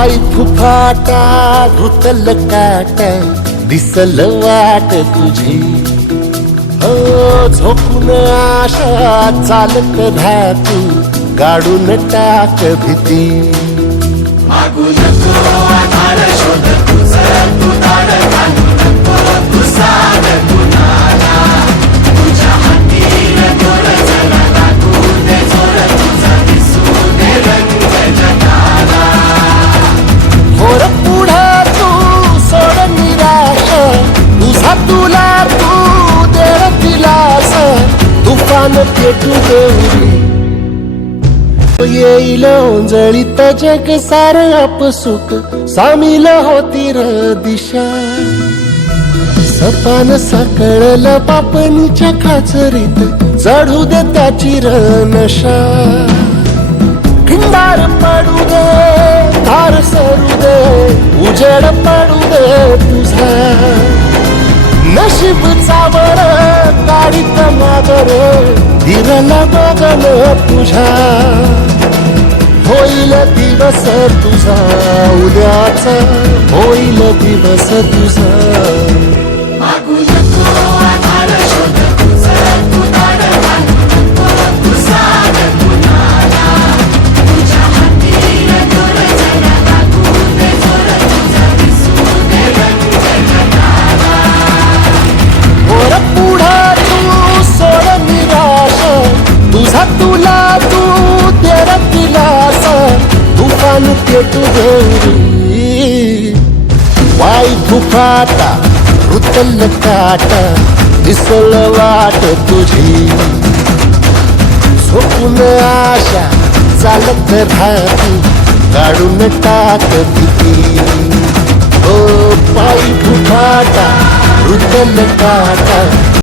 पाय फुफाटा धुतल काट दिसल वाट तुझी हो झोपून आशा चालत राहतू गाडून टाक भीती मागू नको आधार शोध तुझं तू दार घालू नको तू साध कुणाला तुझ्या हातीर दोर चला लागू दे जोर तुझा दिसू दे रंग जगाला होर पुढं तू सोड निराश तुझा तुला तू देर दिलास तुफान पेटू देऊरी येईल ओंजळीत जग सार आपसुक सामील होती र दिशा सपान साकळल पापणीच्या खाचरीत चढू दे त्याची र नशा खिंडार पडू दे धार सरू दे उजेड पडू दे तुझा नशीब चावड काढीत मागर दिरला बघन तुझ्या होईल दिवस तुझा उद्याचा होईल दिवस तुझा मागू नको आधार शोध तुझं तू दार घालू नको तू साध कुणाला तुझ्या हातीर दोर चला लागू दे जोर तुझा दिसू दे रंग जगाला वर पुढं तू सोड निराश तुझा तुला तू तेरा दिलास तुफान पेटू देऊरी वाई फुफाटा रुतल काट दिसल वाट तुझी झोपून आशा चालत राहती काढून टाक भीती ओ पायी फुफाटा रुतल काट